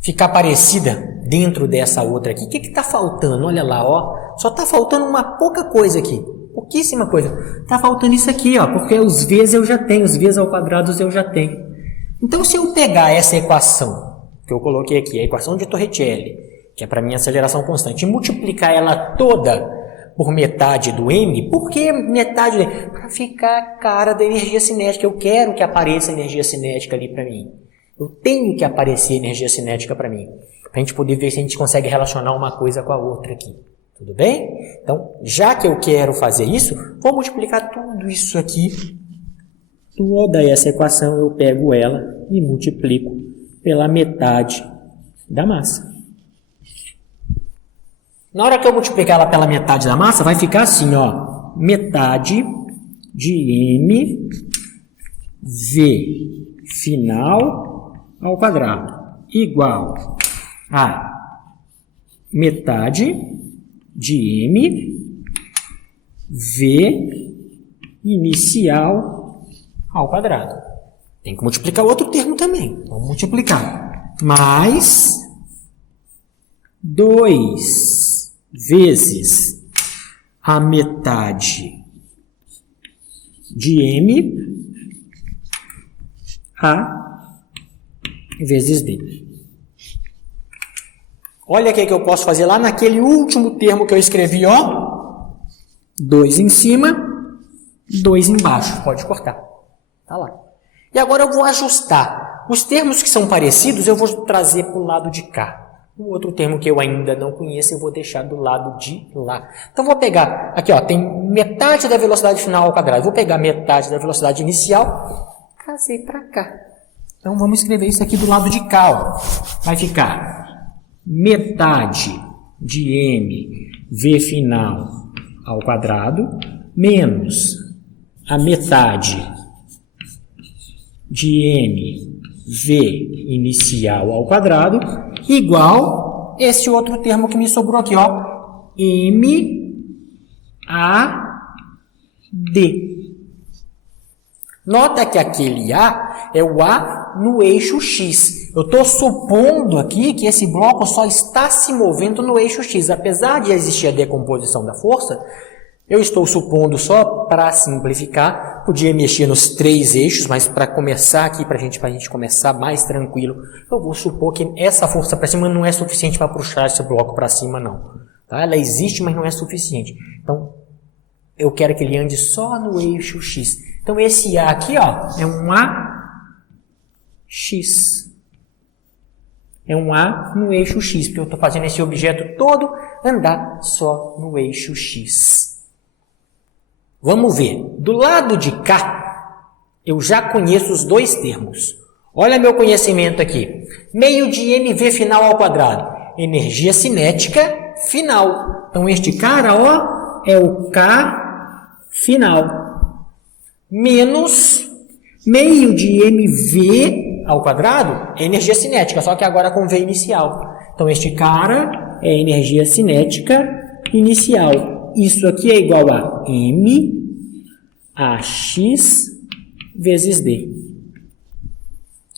ficar parecida dentro dessa outra aqui, o que está faltando? Olha lá, ó, só está faltando uma pouca coisa aqui, pouquíssima coisa. Está faltando isso aqui, ó, porque os v's eu já tenho, os v's ao quadrado eu já tenho. Então, se eu pegar essa equação que eu coloquei aqui, a equação de Torricelli, que é para minha aceleração constante, e multiplicar ela toda por metade do m, por que metade do m? Para ficar a cara da energia cinética. Eu quero que apareça energia cinética ali para mim. Eu tenho que aparecer energia cinética para mim, para a gente poder ver se a gente consegue relacionar uma coisa com a outra aqui. Tudo bem? Então, já que eu quero fazer isso, vou multiplicar tudo isso aqui. Toda essa equação eu pego ela e multiplico pela metade da massa. Na hora que eu multiplicar ela pela metade da massa, vai ficar assim, ó, metade de m v final ao quadrado igual a metade de M V inicial ao quadrado. Tem que multiplicar outro termo também. Vamos multiplicar. Mais 2 vezes a metade de M A vezes D. Olha o que eu posso fazer lá naquele último termo que eu escrevi, ó. 2 em cima, 2 embaixo. Pode cortar. Tá lá. E agora eu vou ajustar. Os termos que são parecidos eu vou trazer para o lado de cá. O outro termo que eu ainda não conheço eu vou deixar do lado de lá. Então vou pegar, aqui ó, tem metade da velocidade final ao quadrado. Vou pegar metade da velocidade inicial, trazer para cá. Então vamos escrever isso aqui do lado de cá, ó. Vai ficar metade de M V final ao quadrado menos a metade de M V inicial ao quadrado igual esse outro termo que me sobrou aqui, ó, M A D. Nota que aquele A é o A no eixo X. Eu estou supondo aqui que esse bloco só está se movendo no eixo X. Apesar de existir a decomposição da força, eu estou supondo só para simplificar, podia mexer nos 3 eixos, mas para começar aqui, para a gente começar mais tranquilo, eu vou supor que essa força para cima não é suficiente para puxar esse bloco para cima, não. Tá? Ela existe, mas não é suficiente. Então, eu quero que ele ande só no eixo X. Então, esse A aqui, ó, é um AX. É um A no eixo X, porque eu estou fazendo esse objeto todo andar só no eixo X. Vamos ver. Do lado de cá, eu já conheço os 2 termos. Olha meu conhecimento aqui. Meio de mv final ao quadrado. Energia cinética final. Então, este cara, ó, é o K final. Menos meio de mv ao quadrado é energia cinética, só que agora com V inicial. Então, este cara é energia cinética inicial. Isso aqui é igual a M AX vezes D.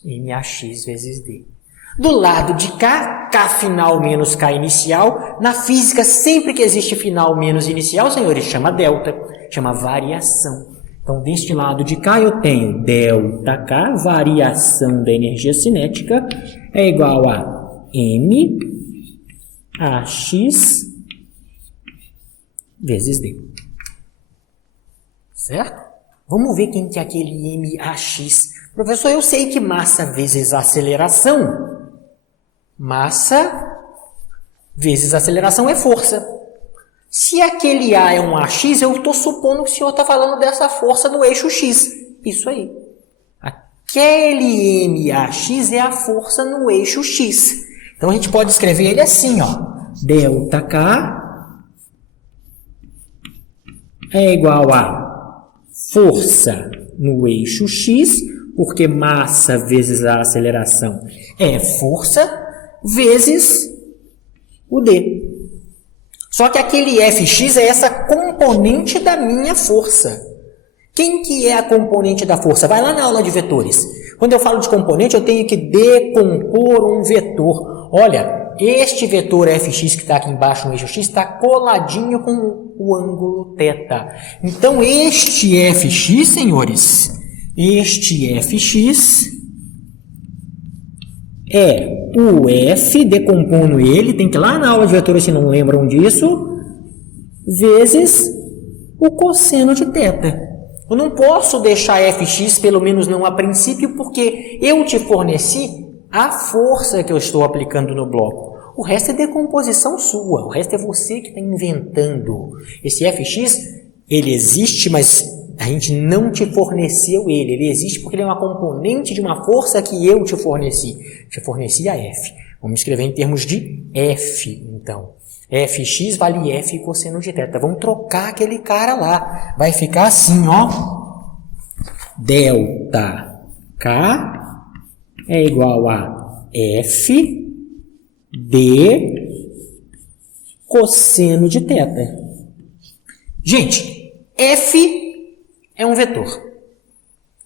MAX vezes D. Do lado de cá, K final menos K inicial. Na física, sempre que existe final menos inicial, senhores, chama delta, chama variação. Então, deste lado de cá, eu tenho ΔK, variação da energia cinética, é igual a M AX vezes D. Certo? Vamos ver quem que é aquele MAX. Professor, eu sei que massa vezes aceleração. Massa vezes aceleração é força. Se aquele A é um AX, eu estou supondo que o senhor está falando dessa força no eixo X. Isso aí. Aquele MAX é a força no eixo X. Então, a gente pode escrever ele assim, ó. ΔK é igual a força no eixo X, porque massa vezes a aceleração é força, vezes o D. Só que aquele Fx é essa componente da minha força. Quem que é a componente da força? Vai lá na aula de vetores. Quando eu falo de componente, eu tenho que decompor um vetor. Olha, este vetor Fx que está aqui embaixo no eixo X está coladinho com o ângulo θ. Então, este Fx, senhores, este Fx é o F, decompondo ele, tem que ir lá na aula de vetores se não lembram disso, vezes o cosseno de θ. Eu não posso deixar Fx, pelo menos não a princípio, porque eu te forneci a força que eu estou aplicando no bloco. O resto é decomposição sua, o resto é você que está inventando. Esse Fx, ele existe, mas a gente não te forneceu ele. Ele existe porque ele é uma componente de uma força que eu te forneci. Te forneci a F. Vamos escrever em termos de F, então. Fx vale F cosseno de θ. Vamos trocar aquele cara lá. Vai ficar assim, ó. ΔK é igual a F D cosseno de θ. Gente, F é um vetor.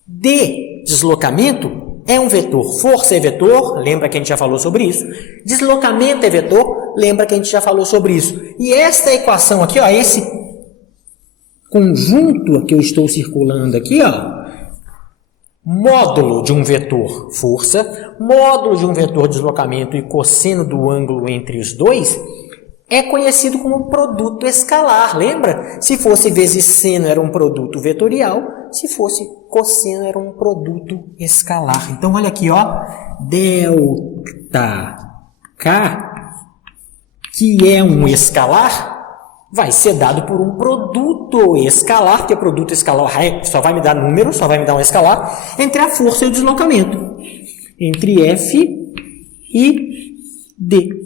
D, deslocamento, é um vetor. Força é vetor, lembra que a gente já falou sobre isso. Deslocamento é vetor, lembra que a gente já falou sobre isso. E esta equação aqui, ó, esse conjunto que eu estou circulando aqui, ó, módulo de um vetor força, módulo de um vetor deslocamento e cosseno do ângulo entre os dois, é conhecido como produto escalar, lembra? Se fosse vezes seno era um produto vetorial, se fosse cosseno era um produto escalar. Então olha aqui, ó, delta K, que é um escalar, vai ser dado por um produto escalar, porque produto escalar só vai me dar número, só vai me dar um escalar, entre a força e o deslocamento. Entre F e D.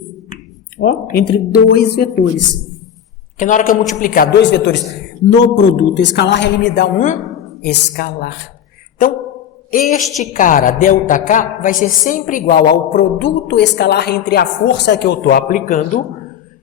Ó, entre dois vetores. Porque na hora que eu multiplicar dois vetores no produto escalar, ele me dá um escalar. Então, este cara, ΔK, vai ser sempre igual ao produto escalar entre a força que eu estou aplicando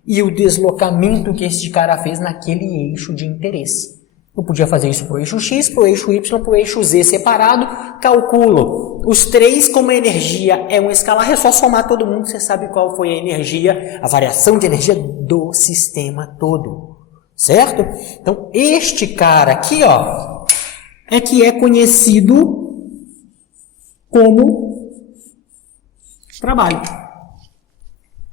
e o deslocamento que este cara fez naquele eixo de interesse. Eu podia fazer isso para o eixo X, para o eixo Y, para o eixo Z separado. Calculo os três, como a energia é um escalar, é só somar todo mundo, você sabe qual foi a energia, a variação de energia do sistema todo. Certo? Então, este cara aqui, ó, é que é conhecido como trabalho.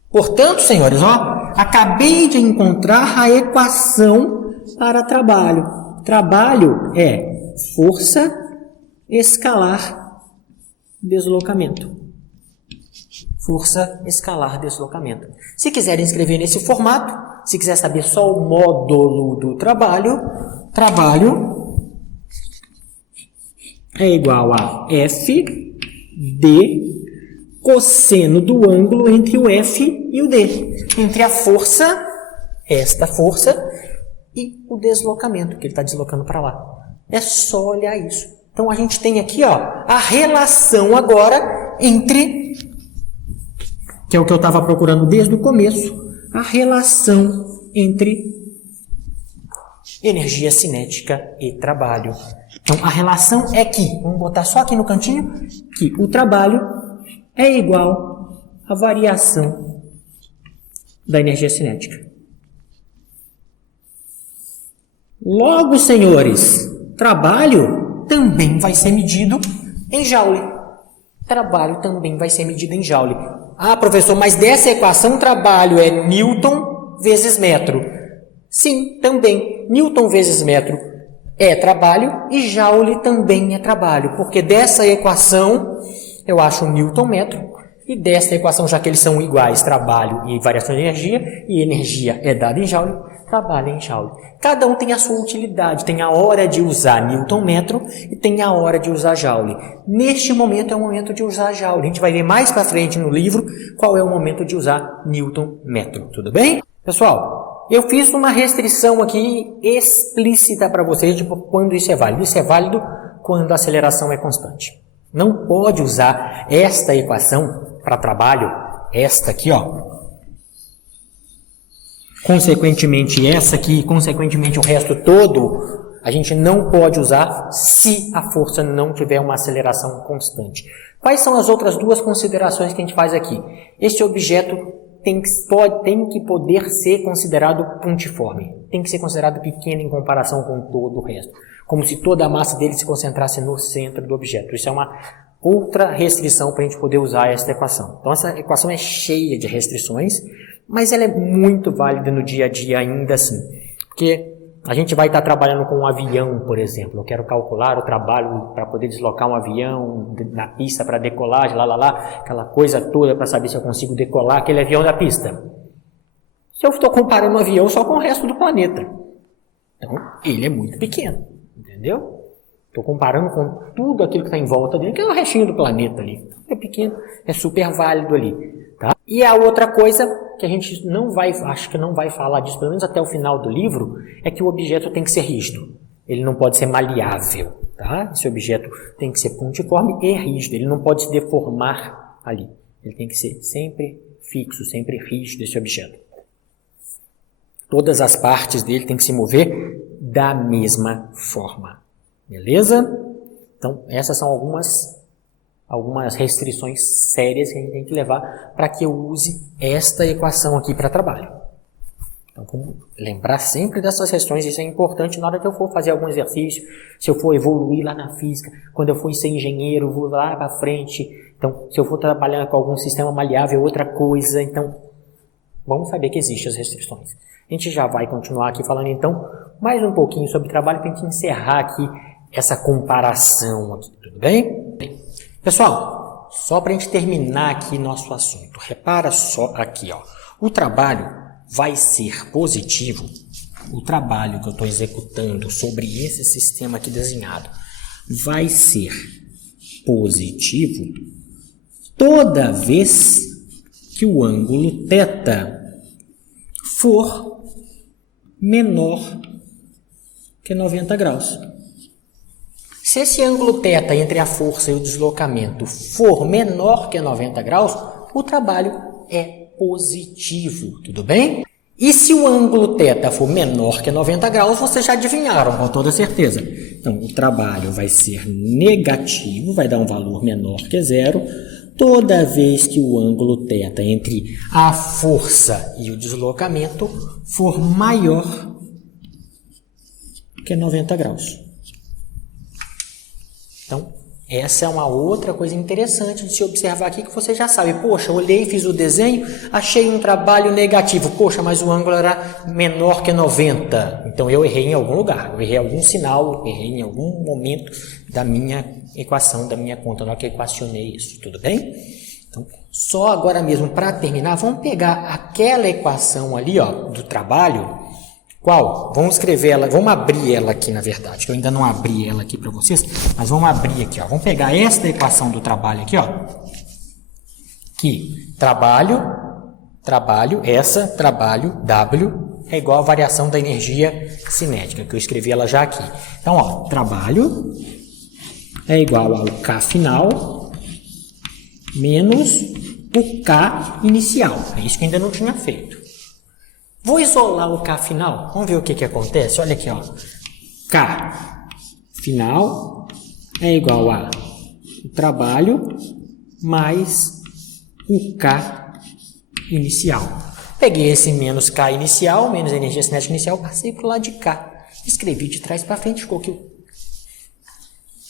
Portanto, senhores, ó, acabei de encontrar a equação para trabalho. Trabalho é força escalar deslocamento. Força escalar deslocamento. Se quiserem escrever nesse formato, se quiser saber só o módulo do trabalho, trabalho é igual a F D cosseno do ângulo entre o F e o D. Entre a força, esta força, e o deslocamento, que ele está deslocando para lá. É só olhar isso. Então, a gente tem aqui, ó, a relação agora entre, que é o que eu estava procurando desde o começo, a relação entre energia cinética e trabalho. Então, a relação é que, vamos botar só aqui no cantinho, que o trabalho é igual à variação da energia cinética. Logo, senhores, trabalho também vai ser medido em joule. Trabalho também vai ser medido em joule. Ah, professor, mas dessa equação trabalho é Newton vezes metro. Sim, também. Newton vezes metro é trabalho e joule também é trabalho. Porque dessa equação eu acho Newton metro. E dessa equação, já que eles são iguais, trabalho e variação de energia, e energia é dada em joule, trabalho é em joule. Cada um tem a sua utilidade, tem a hora de usar Newton metro e tem a hora de usar joule. Neste momento é o momento de usar joule. A gente vai ver mais para frente no livro qual é o momento de usar Newton metro. Tudo bem? Pessoal, eu fiz uma restrição aqui explícita para vocês de quando isso é válido. Isso é válido quando a aceleração é constante. Não pode usar esta equação para trabalho, esta aqui, ó. Consequentemente, essa aqui, consequentemente, o resto todo, a gente não pode usar se a força não tiver uma aceleração constante. Quais são as outras duas considerações que a gente faz aqui? Este objeto tem que poder ser considerado pontiforme. Tem que ser considerado pequeno em comparação com todo o resto. Como se toda a massa dele se concentrasse no centro do objeto. Isso é uma outra restrição para a gente poder usar esta equação. Então, essa equação é cheia de restrições, mas ela é muito válida no dia a dia ainda assim. Porque a gente vai estar trabalhando com um avião, por exemplo. Eu quero calcular o trabalho para poder deslocar um avião na pista para decolagem, aquela coisa toda para saber se eu consigo decolar aquele avião da pista. Se eu estou comparando um avião só com o resto do planeta, então ele é muito pequeno, entendeu? Estou comparando com tudo aquilo que está em volta dele, que é o restinho do planeta ali. É pequeno, é super válido ali. Tá? E a outra coisa que a gente acho que não vai falar disso, pelo menos até o final do livro, é que o objeto tem que ser rígido. Ele não pode ser maleável. Tá? Esse objeto tem que ser pontiforme e rígido. Ele não pode se deformar ali. Ele tem que ser sempre fixo, sempre rígido esse objeto. Todas as partes dele têm que se mover da mesma forma. Beleza? Então, essas são algumas restrições sérias que a gente tem que levar para que eu use esta equação aqui para trabalho. Então, vamos lembrar sempre dessas questões, isso é importante na hora que eu for fazer algum exercício, se eu for evoluir lá na física, quando eu for ser engenheiro, vou lá para frente. Então, se eu for trabalhar com algum sistema maleável, outra coisa. Então, vamos saber que existem as restrições. A gente já vai continuar aqui falando, então, mais um pouquinho sobre trabalho para a gente encerrar aqui essa comparação aqui, tudo bem? Pessoal, só para a gente terminar aqui nosso assunto, repara só aqui, ó, o trabalho vai ser positivo, o trabalho que eu estou executando sobre esse sistema aqui desenhado vai ser positivo toda vez que o ângulo θ for menor que 90 graus. Se esse ângulo θ entre a força e o deslocamento for menor que 90 graus, o trabalho é positivo, tudo bem? E se o ângulo θ for menor que 90 graus, vocês já adivinharam com toda certeza. Então, o trabalho vai ser negativo, vai dar um valor menor que zero, toda vez que o ângulo θ entre a força e o deslocamento for maior que 90 graus. Então, essa é uma outra coisa interessante de se observar aqui, que você já sabe. Poxa, olhei, fiz o desenho, achei um trabalho negativo. Poxa, mas o ângulo era menor que 90. Então, eu errei em algum lugar. Eu errei algum sinal, errei em algum momento da minha equação, da minha conta, na hora que eu equacionei isso. Tudo bem? Então, só agora mesmo, para terminar, vamos pegar aquela equação ali, ó, do trabalho. Qual? Vamos escrever ela, vamos abrir ela aqui, na verdade, que eu ainda não abri ela aqui para vocês, mas vamos abrir aqui, ó. Vamos pegar esta equação do trabalho aqui, ó. Que trabalho, W é igual à variação da energia cinética, que eu escrevi ela já aqui. Então, ó, trabalho é igual ao K final menos o K inicial. É isso que ainda não tinha feito. Vou isolar o K final. Vamos ver o que acontece. Olha aqui, ó. K final é igual a o trabalho mais o K inicial. Peguei esse menos K inicial, menos a energia cinética inicial, passei para o lado de cá. Escrevi de trás para frente, ficou que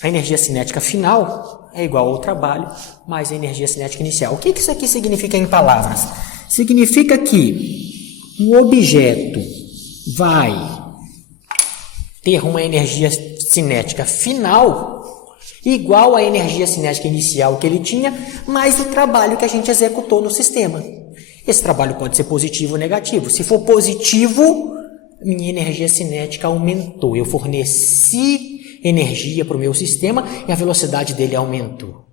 a energia cinética final é igual ao trabalho mais a energia cinética inicial. O que isso aqui significa em palavras? Significa que o objeto vai ter uma energia cinética final igual à energia cinética inicial que ele tinha, mais o trabalho que a gente executou no sistema. Esse trabalho pode ser positivo ou negativo. Se for positivo, minha energia cinética aumentou. Eu forneci energia para o meu sistema e a velocidade dele aumentou.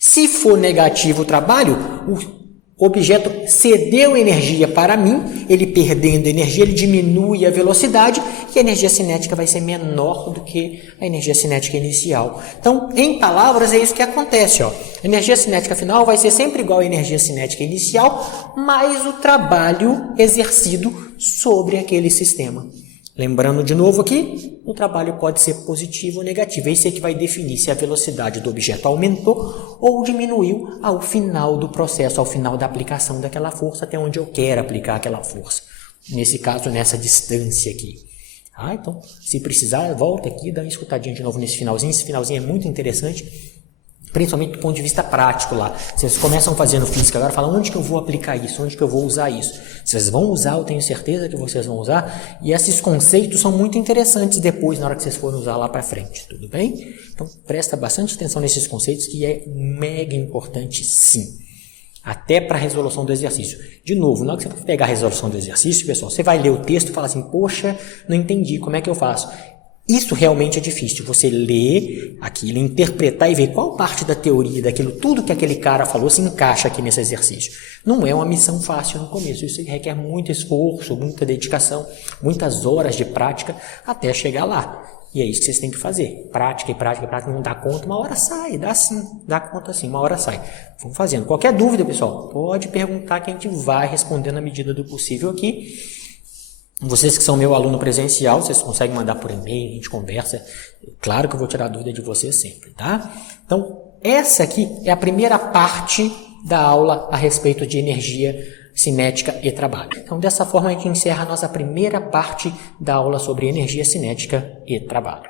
Se for negativo o trabalho, o objeto cedeu energia para mim, ele perdendo energia, ele diminui a velocidade e a energia cinética vai ser menor do que a energia cinética inicial. Então, em palavras, é isso que acontece. Ó. A energia cinética final vai ser sempre igual à energia cinética inicial, mais o trabalho exercido sobre aquele sistema. Lembrando de novo aqui, o trabalho pode ser positivo ou negativo. Esse é que vai definir se a velocidade do objeto aumentou ou diminuiu ao final do processo, ao final da aplicação daquela força, até onde eu quero aplicar aquela força. Nesse caso, nessa distância aqui. Então, se precisar, volta aqui, dá uma escutadinha de novo nesse finalzinho. Esse finalzinho é muito interessante, principalmente do ponto de vista prático lá. Vocês começam fazendo física agora, falam onde que eu vou aplicar isso, onde que eu vou usar isso. Vocês vão usar, eu tenho certeza que vocês vão usar, e esses conceitos são muito interessantes depois, na hora que vocês forem usar lá para frente, tudo bem? Então, presta bastante atenção nesses conceitos, que é mega importante sim. Até para a resolução do exercício. De novo, na hora que você for pegar a resolução do exercício, pessoal, você vai ler o texto e fala assim, poxa, não entendi, como é que eu faço? Isso realmente é difícil, você ler aquilo, interpretar e ver qual parte da teoria daquilo, tudo que aquele cara falou se encaixa aqui nesse exercício. Não é uma missão fácil no começo, isso requer muito esforço, muita dedicação, muitas horas de prática até chegar lá. E é isso que vocês têm que fazer, prática e prática e prática, não dá conta, uma hora sai, dá sim, dá conta sim, uma hora sai. Vamos fazendo. Qualquer dúvida, pessoal, pode perguntar que a gente vai responder na medida do possível aqui. Vocês que são meu aluno presencial, vocês conseguem mandar por e-mail, a gente conversa. Claro que eu vou tirar a dúvida de vocês sempre, tá? Então, essa aqui é a primeira parte da aula a respeito de energia cinética e trabalho. Então, dessa forma, a gente encerra a nossa primeira parte da aula sobre energia cinética e trabalho.